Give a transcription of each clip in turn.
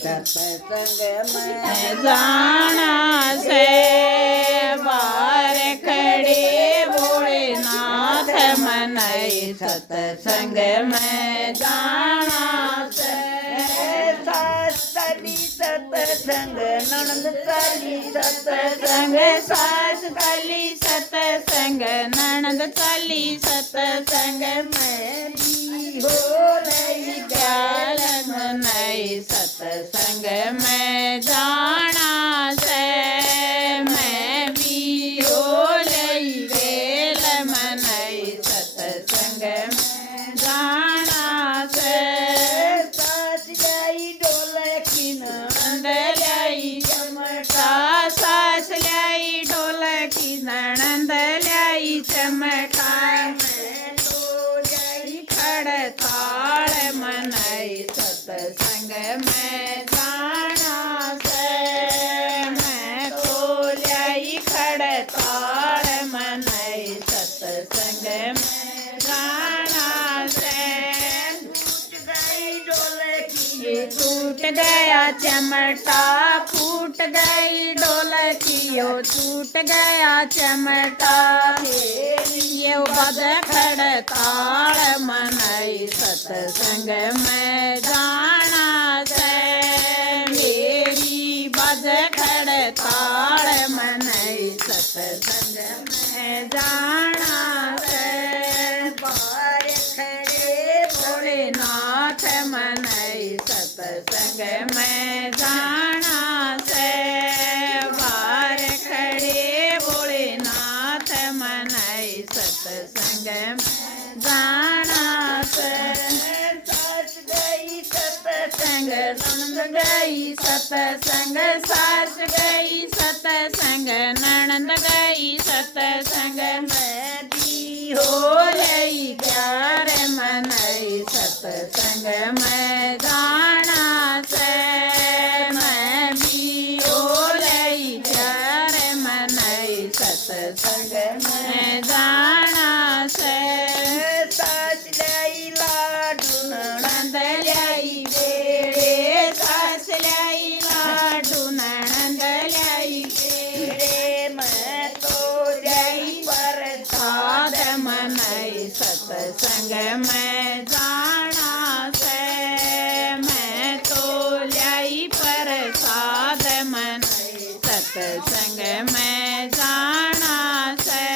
सत्संग में जाना से बार खड़े भोलेनाथ मनई सत्संग में जाना से सास तली सत्संग ननद तली सत्संग सास तली सत्संग ननद तली सत्संग में भी हो रही प्याल मनई सत्संग में जाना से मैं भी हो लई वेल मनई सत्संग में जाना से सास लाई ढोलकी नंद लाई चमटा सास लाई ढोलकी नंद लाई चमटा मैं तो जाई खड़ताल मनई सत्संग में जाना से मैं तो लाई खड़ताल मनई सत्संग में जाना से गई ढोलकी ये टूट गया चमटा फूट गई ढोलकी यो टूट गया चमटा ये बद खड़ताल मनई सत्संग में जाना से मेरी बद खड़ताल मनई सत्संग में जाना से बार खड़े भोलेनाथ मनई सत्संग में जाना से बार खड़े भोलेनाथ मनई सत्संग में जाना से सास गई सत्संग ननद गई सत्संग सास गई सत्संग ननद गई सत्संग में भी हो लई प्यार मनई सत्संग में जाना से मैं भी हो लई प्यार मनई सत्संग में जाना से सास लाई लाडू नंद लाई बेड़े सास लाई लाडू नंद लाई बेड़े मैं तो जय प्रसाद मनई सत्संग में जाना से मैं तो लाई प्रसाद मनई सत्संग में जाना से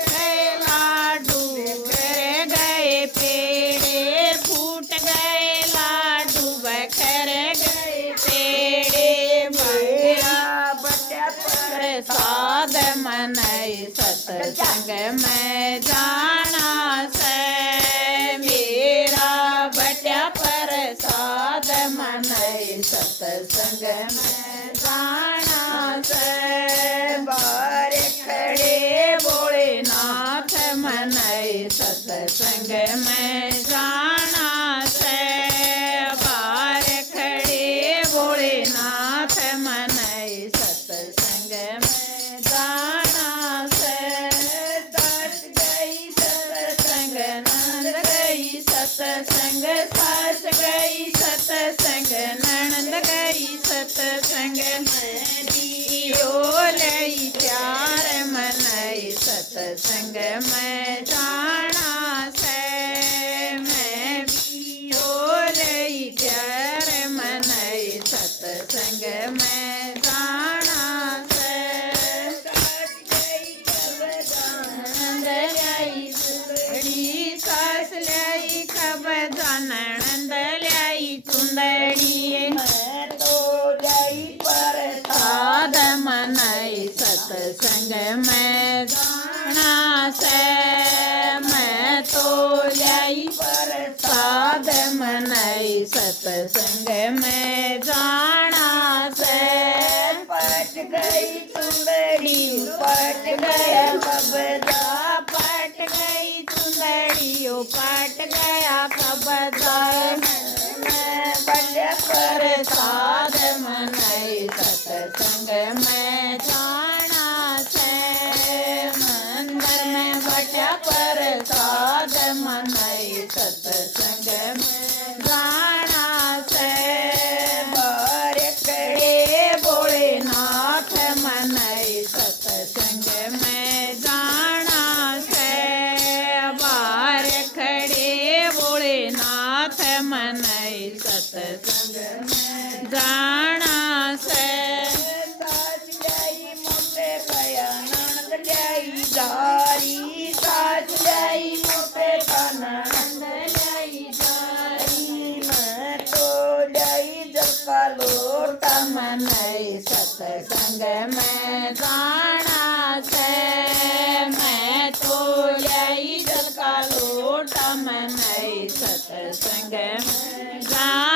गए लाडू बखर गए पेड़े फूट गए लाडू बखर गए पेड़े भैया बच्चा प्रसाद मनई सत्संग में जाना से मेरा बटा प्रसाद मनई सत्संग में जाना से बार खड़े भोलेनाथ मनई सत्संग में जाना से बार खड़े भोलेनाथ मनई सत्संग में जाना से सास गई सत्संग नंद गई सत्संग सास गई सत्संग ननद गई सत्संग में हो लई प्यार मनई सत्संग में जाना से मैं भी हो लई प्यार मनई सत्संग में जाना से सास गई नंद लाई चुंदड़ी सास लाई खबदान नंद लाई चुंदड़ी मैं तो जाई साध मनई सत्संग में जाना से मैं तो लाई प्रसाद मनई सत्संग में जाना से पट गई सुंदरी पट गया बबदा पट गई चुंदड़ियों पट गया खबरदार मैं बच्चा प्रसाद मनई सत्संग में जाना से मंदिर में बचा प्रसाद मनई सत्संग में जाना से मनई सत्संग में जाना से सास ल्याई मोटे कया ननद ल्याई धारी सास ल्याई मोटे का ननद ल्याई धारी मैं तो ल्याई जल का लोटा मनई सत्संग में जाना से मैं तो यही जल का लोटा मनई सत्संग में जाना